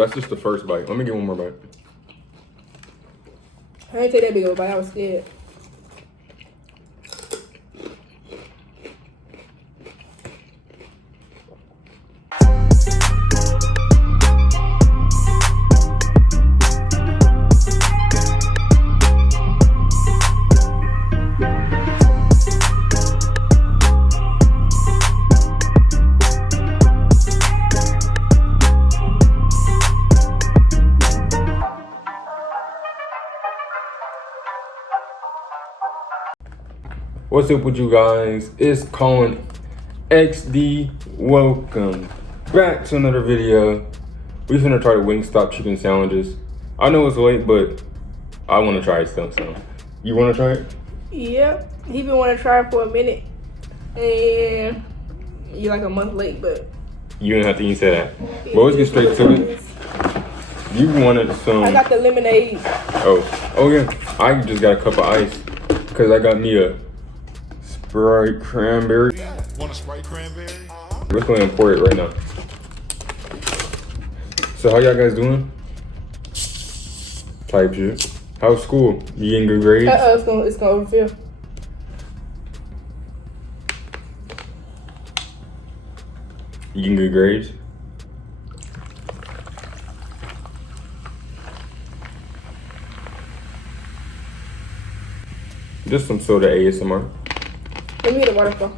that's just the first bite. Let me get one more bite. I didn't take that big of a bite. I was scared. What's up with you guys? It's Colin XD. Welcome back to another video. We finna try the Wingstop chicken sandwiches. I know it's late, but I want to try it still. So, you want to try it? Yep. He been wanting to try it for a minute, and you're like a month late, but You didn't have to even say that. But let's get straight to it. You wanted some. I got the lemonade. Oh yeah. I just got a cup of ice because I got me a Sprite cranberry. Want a Sprite cranberry? We're gonna import it right now. So how y'all guys doing? Type shit. How's school? You getting good grades? It's gonna overfill. You getting good grades? Just some soda ASMR. Let me get a waterfall.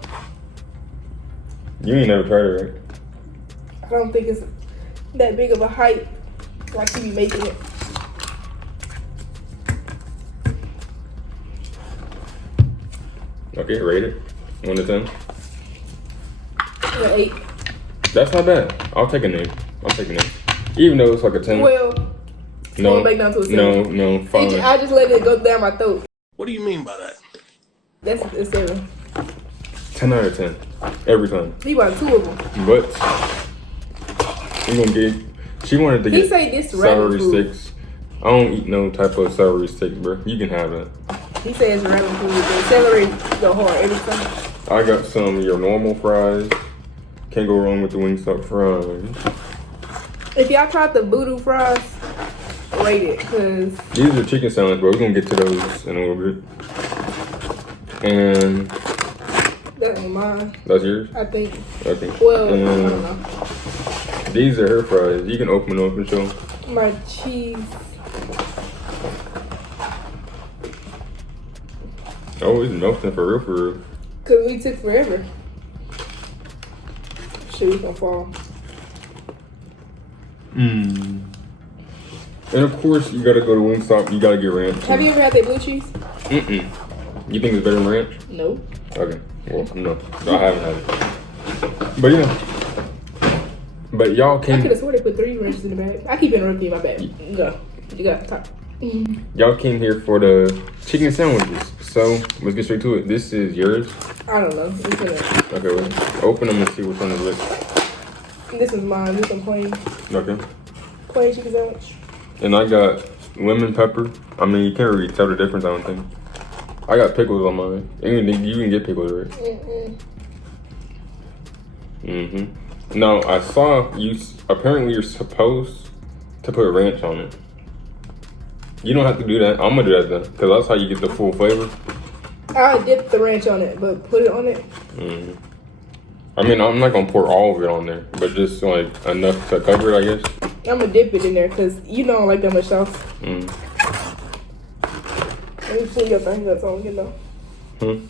You ain't never tried it, right? I don't think it's that big of a hype like you be making it. Okay, rate it. 1 to 10. The 8. That's not bad. I'll take a name. Even though it's like a 10. Well, no, back down to a 7. no, fine. I just let it go down my throat. What do you mean by that? That's a 7. 10 out of 10. Every time. He bought 2 of them. But I'm gonna get. She wanted to He get say this ramen celery food. sticks. I don't eat no type of celery sticks, bro. You can have it. He says ramen food. The celery go hard every time. I got some of your normal fries. Can't go wrong with the Wingstop fries. If y'all tried the voodoo fries, rate it, cause These are chicken sandwiches, but we're gonna get to those in a little bit. And that ain't mine. that's yours? I think. Okay. Well, I And don't know. these are her fries. You can open them up and show them. My cheese. Oh, it's melting for real. Cause we took forever. Shit, we gonna fall. And of course, you gotta go to Wingstop. You gotta get ranch. Have you ever had that blue cheese? You think it's better than ranch? No. Okay. Well, no, I haven't had it. But yeah. But y'all I came. could have sworn they put 3 ranches in the bag. I keep interrupting you, my bad. Go. You got to talk. Y'all came here for the chicken sandwiches. So let's get straight to it. This is yours. I don't know. It's gonna, Okay, let's open them and see what's on the list. this is mine. This one plain Okay. chicken sandwich. And I got lemon pepper. I mean, you can't really tell the difference, I don't think. I got pickles on mine. You can get pickles, right? No, I saw you. Apparently, you're supposed to put ranch on it. You don't have to do that. I'm gonna do that then, cause that's how you get the full flavor. I'll dip the ranch on it, but put it on it. I mean, I'm not gonna pour all of it on there, but just like enough to cover it, I guess. I'm gonna dip it in there because you don't like that much sauce. Let me pull your thing. That's all you know. I'm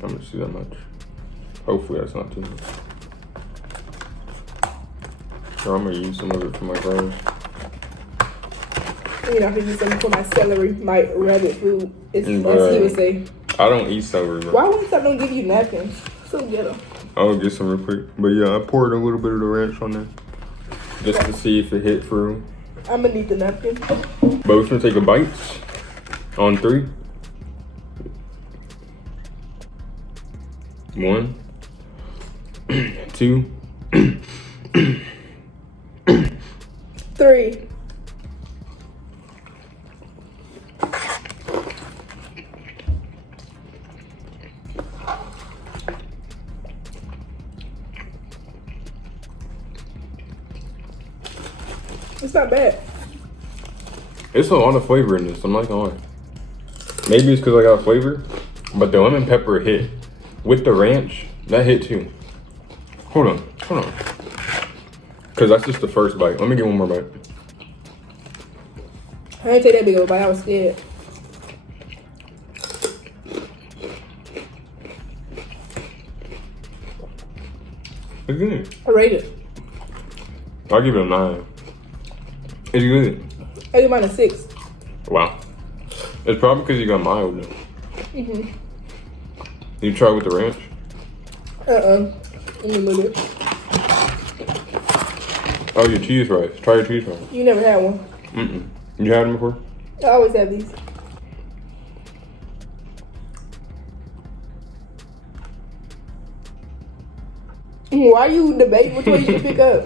gonna see that much. Hopefully, that's not too much. So I'm gonna use some of it for my fries. You know, I can use something for my celery, my rabbit food. As he would say. I don't eat celery, bro. Why wouldn't I don't give you napkins? So ghetto. I'll get some real quick. But yeah, I poured a little bit of the ranch on there. Just to see if it hit through. I'm gonna need the napkin. But we're gonna take a bite. On 3. 1, 2, 3. It's not bad. It's a lot of flavor in this. I'm not gonna lie. Maybe it's because I got flavor, but the lemon pepper hit with the ranch. That hit too. Hold on. Because that's just the first bite. Let me get one more bite. I didn't take that big of a bite. I was scared. It's good. I rate it. I'll give it a 9. It's good. I give mine a 6. Wow. It's probably because you got mild though. Mm-hmm. You try with the ranch? In the middle. Oh, your cheese fries. Try your cheese fries. You never had one. You had them before? I always have these. Why you debating which one you should pick up?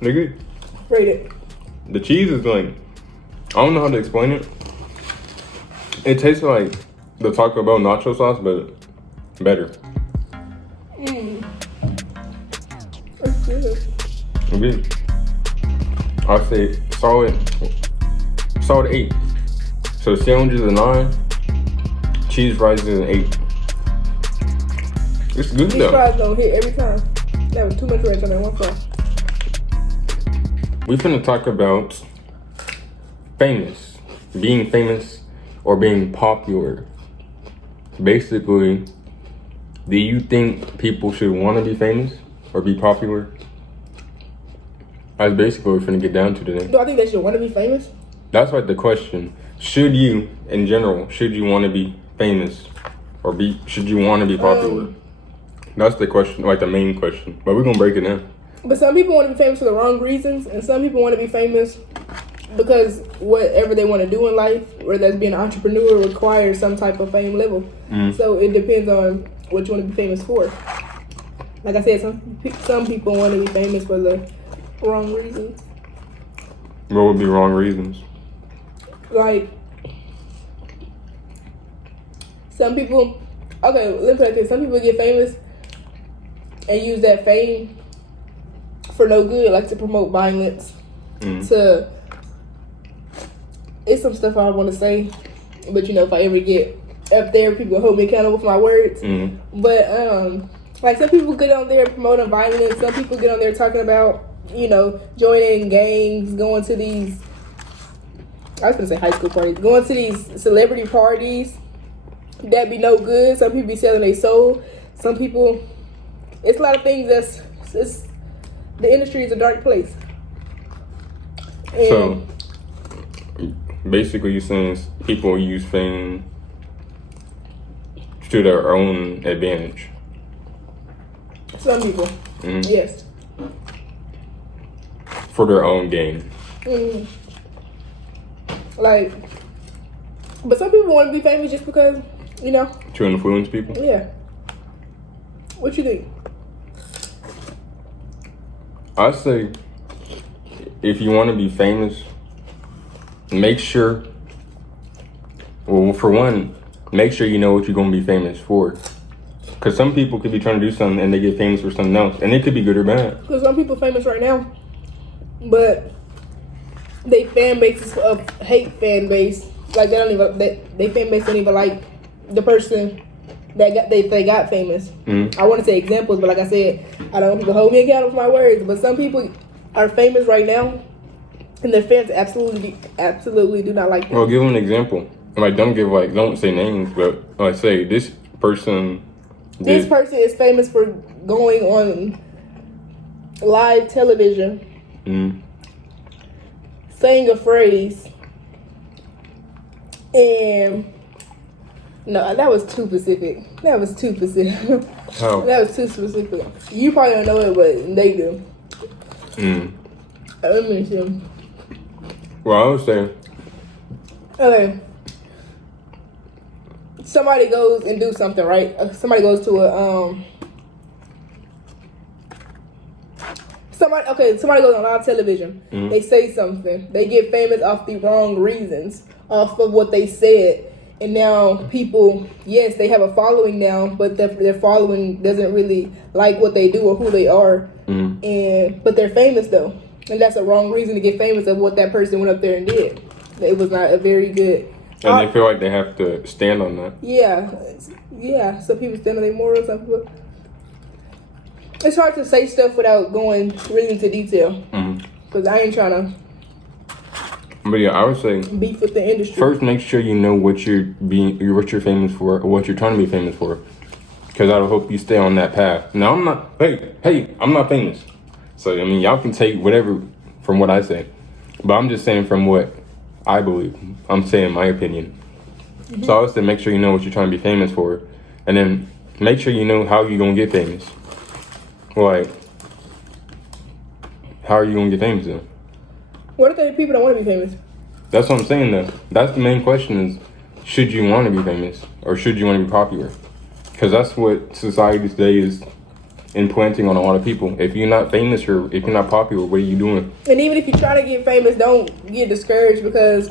They're good. Rate it. The cheese is like, I don't know how to explain it. It tastes like the Taco Bell nacho sauce, but better. That's good. Good. I'll say solid 8. So sandwich is a 9. Cheese fries is an 8. It's good These though. fries don't hit every time. That was too much ranch on that one fry. We finna talk about famous. Being famous or being popular. Basically, do you think people should want to be famous or be popular? That's basically what we're finna get down to today. Do I think they should want to be famous? That's like the question. Should you, in general, should you want to be famous or should you want to be popular? That's the question, like the main question. But we're gonna break it down. But some people want to be famous for the wrong reasons, and some people want to be famous because whatever they want to do in life, whether that's being an entrepreneur, requires some type of fame level. So it depends on what you want to be famous for. Like I said, some people want to be famous for the wrong reasons. What would be wrong reasons? Like, some people, okay, let me put it like this. Some people get famous and use that fame for no good, like to promote violence, it's some stuff I want to say, but you know, if I ever get up there, people hold me accountable for my words. But like some people get on there promoting violence. Some people get on there talking about, you know, joining gangs, going to these, I was gonna say high school parties, going to these celebrity parties that be no good. Some people be selling their soul. Some people, it's a lot of things the industry is a dark place. And so basically you're saying people use fame to their own advantage. some people, yes. For their own gain. Like, but some people want to be famous just because, you know. To influence people? Yeah. What you think? I say, if you want to be famous, make sure, well, for one, make sure you know what you're going to be famous for. Because some people could be trying to do something and they get famous for something else. And it could be good or bad. Because some people famous right now, but they fan base is a hate fan base. Like, they don't even, they fan base don't even like the person that they got famous. I want to say examples, but like I said, I don't want people to hold me accountable for my words. But some people are famous right now, and their fans absolutely do not like them. Well, give them an example. Like, don't say names, but like say this person. This person is famous for going on live television, saying a phrase, and no, that was too specific. How? That was too specific. You probably don't know it, but they do. Let me see. Well, I would say, Okay. Somebody goes and do something, right? Somebody goes to somebody goes on live television. They say something. They get famous off the wrong reasons, off of what they said. And now people, yes, they have a following now, but their following doesn't really like what they do or who they are. But they're famous though, and that's a wrong reason to get famous of what that person went up there and did. It was not a very good. And they feel like they have to stand on that. Yeah. Some people stand on their morals. Some people. It's hard to say stuff without going really into detail. Because I ain't trying to. But yeah, I would say beef with the industry. First, make sure you know what you're famous for, or what you're trying to be famous for. Because I would hope you stay on that path. Now, I'm not. Hey, I'm not famous. So I mean, y'all can take whatever from what I say, but I'm just saying from what I believe. I'm saying my opinion. So I would say make sure you know what you're trying to be famous for, and then make sure you know how you're gonna get famous. Like, how are you gonna get famous then? What if the people don't want to be famous? That's what I'm saying though. That's the main question is, should you want to be famous or should you want to be popular? Because that's what society today is implanting on a lot of people. If you're not famous or if you're not popular, what are you doing? And even if you try to get famous, don't get discouraged because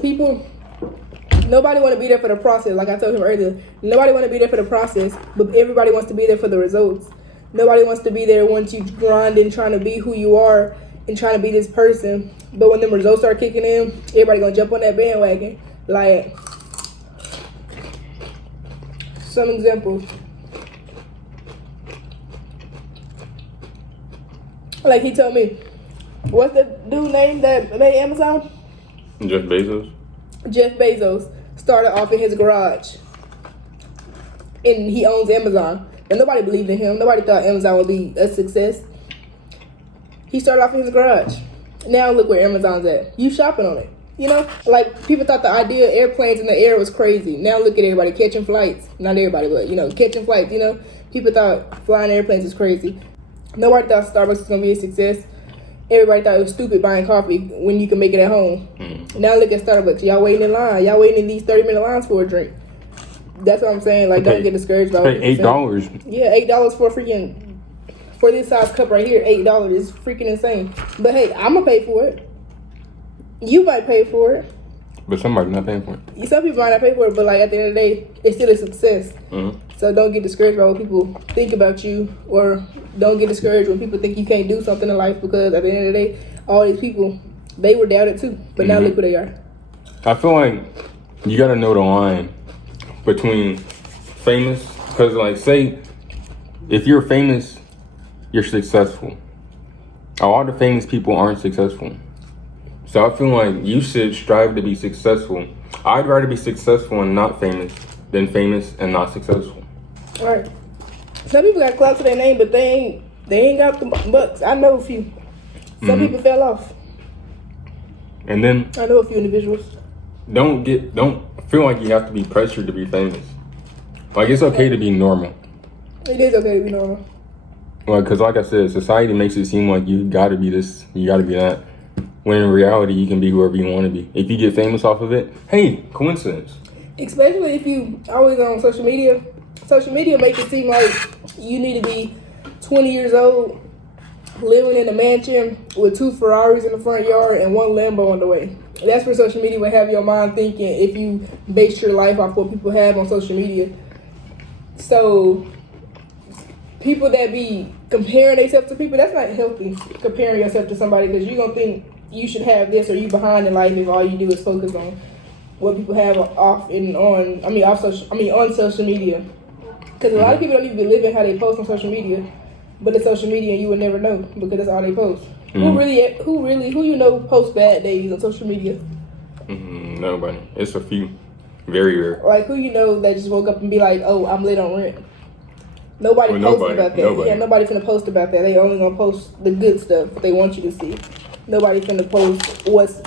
nobody want to be there for the process. Like I told him earlier, nobody want to be there for the process, but everybody wants to be there for the results. Nobody wants to be there once you grind and trying to be who you are and trying to be this person. But when the results start kicking in, everybody gonna jump on that bandwagon. Like, some examples. Like he told me, what's the dude name that made Amazon? Jeff Bezos. Jeff Bezos started off in his garage. And he owns Amazon. And nobody believed in him. Nobody thought Amazon would be a success. He started off in his garage. Now look where Amazon's at. You shopping on it. You know? Like, people thought the idea of airplanes in the air was crazy. Now look at everybody catching flights. Not everybody, but, catching flights, People thought flying airplanes was crazy. Nobody thought Starbucks was going to be a success. Everybody thought it was stupid buying coffee when you can make it at home. Now look at Starbucks. Y'all waiting in line. Y'all waiting in these 30-minute lines for a drink. That's what I'm saying. Like, don't get discouraged by it. $8. Yeah, $8 for this size cup right here. $8 is freaking insane. But hey, I'm going to pay for it. You might pay for it. But somebody's not paying for it. Some people might not pay for it, but like at the end of the day, it's still a success. So don't get discouraged by what people think about you, or don't get discouraged when people think you can't do something in life, because at the end of the day, all these people, they were doubted too. But now look who they are. I feel like you got to know the line between famous, because like say, if you're famous, you're successful. A lot of famous people aren't successful. So I feel like you should strive to be successful. I'd rather be successful and not famous than famous and not successful. All right. Some people got clout to their name, but they ain't got the bucks. I know a few. Some people fell off. And then I know a few individuals. Don't feel like you have to be pressured to be famous. Like, it's okay to be normal. It is okay to be normal. Well, because like I said, society makes it seem like you gotta be this, you gotta be that. When in reality, you can be whoever you want to be. If you get famous off of it, hey, coincidence. Especially if you always on social media. Social media make it seem like you need to be 20 years old, living in a mansion with 2 Ferraris in the front yard and 1 Lambo on the way. That's where social media will have your mind thinking if you base your life off what people have on social media. So people that be comparing themselves to people, that's not healthy, comparing yourself to somebody, because you're going to think you should have this or you behind in life if all you do is focus on what people have on social media. Because a lot of people don't even be living how they post on social media, but it's social media and you would never know because that's all they post. Who you know posts bad days on social media? Nobody. It's a few. Very rare. Like, who you know that just woke up and be like, oh, I'm lit on rent. Nobody posts about that. Yeah, nobody's gonna post about that. They only gonna post the good stuff they want you to see. Nobody's gonna post what's,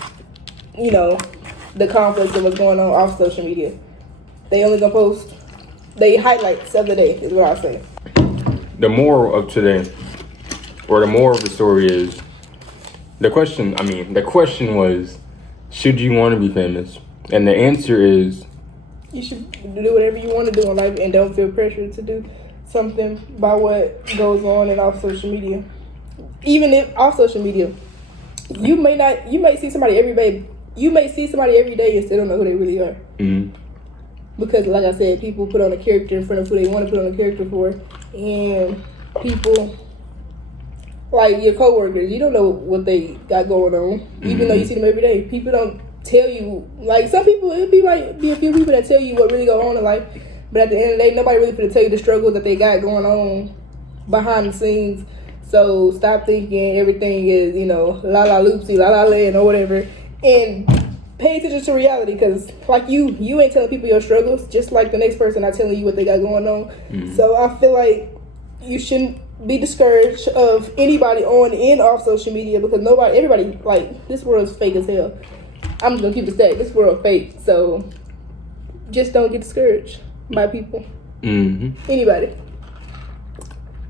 the conflicts of what's going on off social media. They only gonna post the highlights of the day, is what I say. The moral of today, or the moral of the story is, the question was, should you want to be famous? And the answer is, you should do whatever you want to do in life and don't feel pressured to do something by what goes on and off social media. Even if off social media, you may see somebody every day and still don't know who they really are. because, like I said, people put on a character in front of who they want to put on a character for, and people like your coworkers, you don't know what they got going on, even though you see them every day. People don't tell you. Like some people, might be a few people that tell you what really go on in life, but at the end of the day, nobody really finna tell you the struggles that they got going on behind the scenes. So stop thinking everything is, la la loopsy, la la land or whatever, and pay attention to reality. Because like you ain't telling people your struggles, just like the next person not telling you what they got going on. So I feel like you shouldn't be discouraged of anybody on and off social media, because everybody, like, this world's fake as hell. I'm just gonna keep it static. This world fake. So just don't get discouraged by people. Anybody.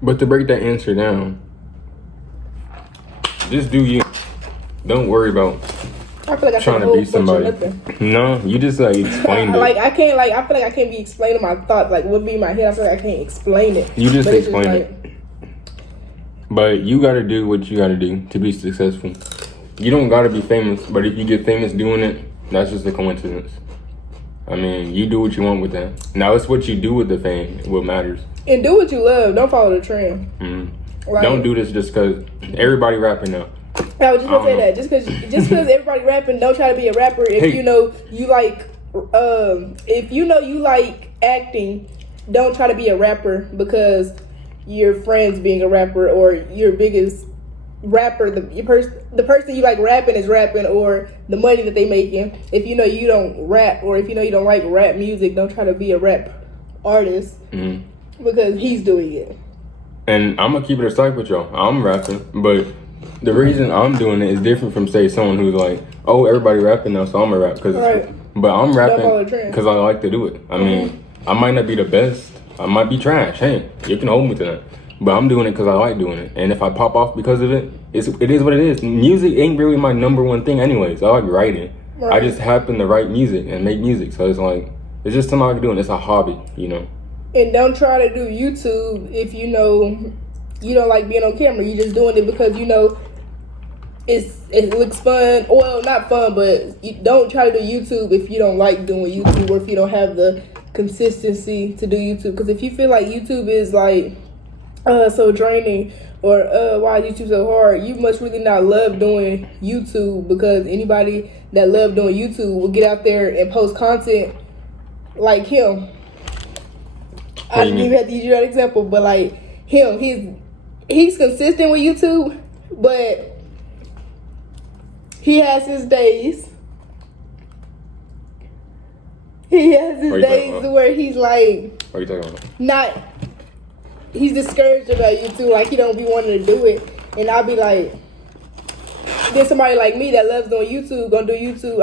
But to break that answer down, just do you. Don't worry about I feel like I trying to be somebody. No, you just explained it. I feel like I can't be explaining my thoughts. Like what be in my head, I feel like I can't explain it. You just explained it. But you gotta do what you gotta do to be successful. You don't gotta be famous, but if you get famous doing it, that's just a coincidence. I mean, you do what you want with that. Now it's what you do with the fame what matters. And do what you love. Don't follow the trend. Like, don't do this just because everybody rapping now. I was just gonna say that. Just because everybody rapping, don't try to be a rapper. If you know you like acting, don't try to be a rapper because your friend's being a rapper, or your biggest rapper, the person you like rapping is rapping, or the money that they making. If you know you don't rap, or if you know you don't like rap music, don't try to be a rap artist because he's doing it. And I'm gonna keep it a stack with y'all. I'm rapping, but the reason I'm doing it is different from, say, someone who's like, oh, everybody rapping now, so I'm gonna rap. But I'm rapping because I like to do it. I mean, I might not be the best. I might be trash. Hey, you can hold me to that. But I'm doing it because I like doing it. And if I pop off because of it, it is what it is. Music ain't really my number one thing anyways. I like writing. I just happen to write music and make music. So it's just something I like doing. It's a hobby, And don't try to do YouTube if you know you don't like being on camera. You're just doing it because it looks fun. Well, not fun, but you don't try to do YouTube if you don't like doing YouTube, or if you don't have the consistency to do YouTube. Because if you feel like YouTube is so draining, or why is YouTube so hard, you must really not love doing YouTube, because anybody that love doing YouTube will get out there and post content like him. I didn't even have to use that example, but like him, he's consistent with YouTube, but he has his days. He has his days where he's like, what are you talking about? He's discouraged about YouTube, like he don't be wanting to do it. And I'll be like, there's somebody like me that loves doing YouTube, gonna do YouTube.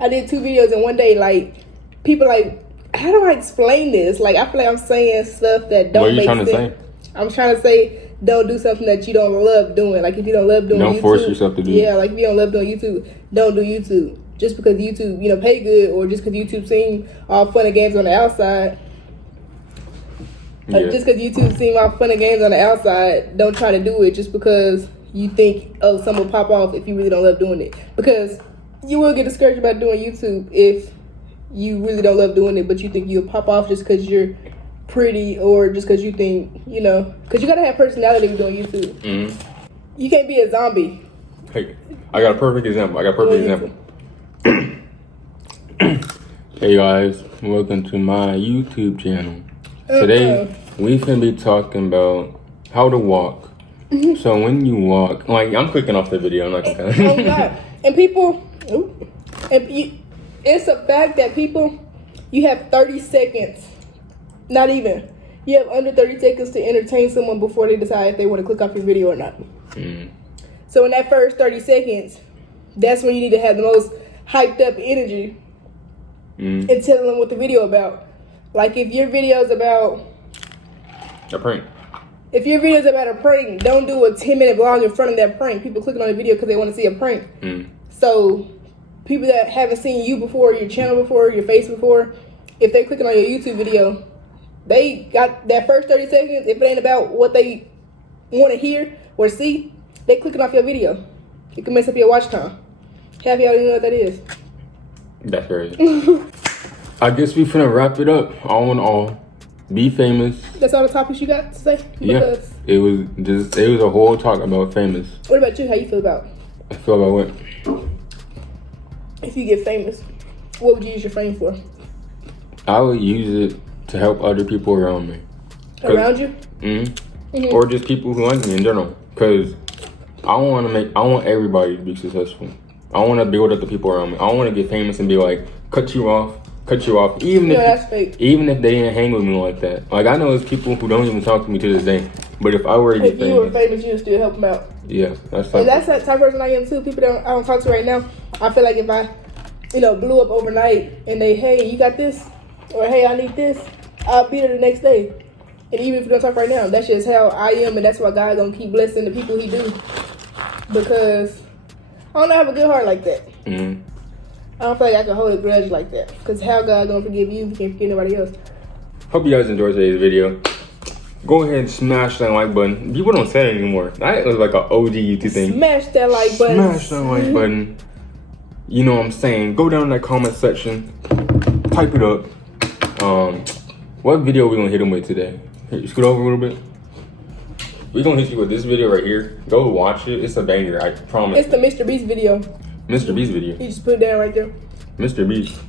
I did 2 videos in one day. Like, people like, how do I explain this? Like, I feel like I'm saying stuff that don't make sense. What are you trying to say? I'm trying to say, don't do something that you don't love doing. Like, if you don't love doing YouTube, don't force yourself to do it. Yeah, like if you don't love doing YouTube, don't do YouTube. Just because YouTube, pay good, or just because YouTube seem all fun and games on the outside. Just because YouTube seem all fun and games on the outside, don't try to do it just because you think, oh, some will pop off if you really don't love doing it. Because you will get discouraged about doing YouTube if you really don't love doing it, but you think you'll pop off just because you're pretty, or just because you think, because you got to have personality with doing YouTube. You can't be a zombie. Hey, I got a perfect example. Hey guys, welcome to my YouTube channel. Today, we finna be talking about how to walk. So when you walk, like, I'm clicking off the video, I'm not gonna Oh God. And people, it's a fact that people, you have 30 seconds, not even, you have under 30 seconds to entertain someone before they decide if they want to click off your video or not. So in that first 30 seconds, that's when you need to have the most hyped up energy and tell them what the video about. Like, if your video's about a prank. If your video's about a prank, don't do a 10-minute vlog in front of that prank. People clicking on the video because they want to see a prank. So people that haven't seen you before, your channel before, your face before, if they're clicking on your YouTube video, they got that first 30 seconds. If it ain't about what they want to hear or see, they clicking off your video. It can mess up your watch time. Half y'all don't know what that is. That's crazy. I guess we finna wrap it up. All in all, be famous. That's all the topics you got to say? Yeah, it was a whole talk about famous. What about you? How you feel about? I feel about what? If you get famous, what would you use your fame for? I would use it to help other people around me. Around you? Or just people who like me in general. Cause I want everybody to be successful. I want to build up the people around me. I don't want to get famous and be like, cut you off. Even that's fake. Even if they didn't hang with me like that. Like I know there's people who don't even talk to me to this day. But if I were to get famous, if you were famous, you would still help them out. Yeah, that's and that's that type of person I am too. People I don't talk to right now. I feel like if I, blew up overnight and they, hey, you got this, or hey, I need this, I'll be there the next day. And even if you don't talk right now, that's just how I am, and that's why God gonna keep blessing the people He do. Because I don't have a good heart like that. I don't feel like I can hold a grudge like that. Because how God gonna forgive you if you can't forgive nobody else? Hope you guys enjoyed today's video. Go ahead and smash that like button. People don't say it anymore. That was like an OG YouTube thing. Smash that like button. Smash that like button. You know what I'm saying? Go down in that comment section. Type it up. What video we gonna hit them with today? Here, scoot over a little bit. We gonna hit you with this video right here. Go watch it. It's a banger. I promise. It's the Mr. Beast video. Mr. Beast video. You just put it down right there. Mr. Beast.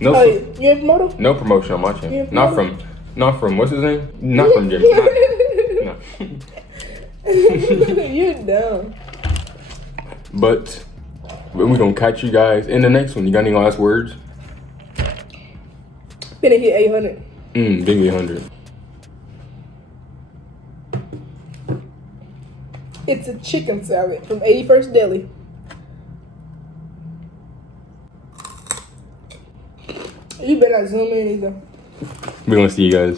No. Oh, you ain't promote him? No promotion on my channel. Not from what's his name? Not from Jim. No. You're dumb. But we're gonna catch you guys in the next one. You got any last words? Finna hit 800. Big 800. It's a chicken salad from 81st Deli. You better not zoom in either. We're gonna see you guys.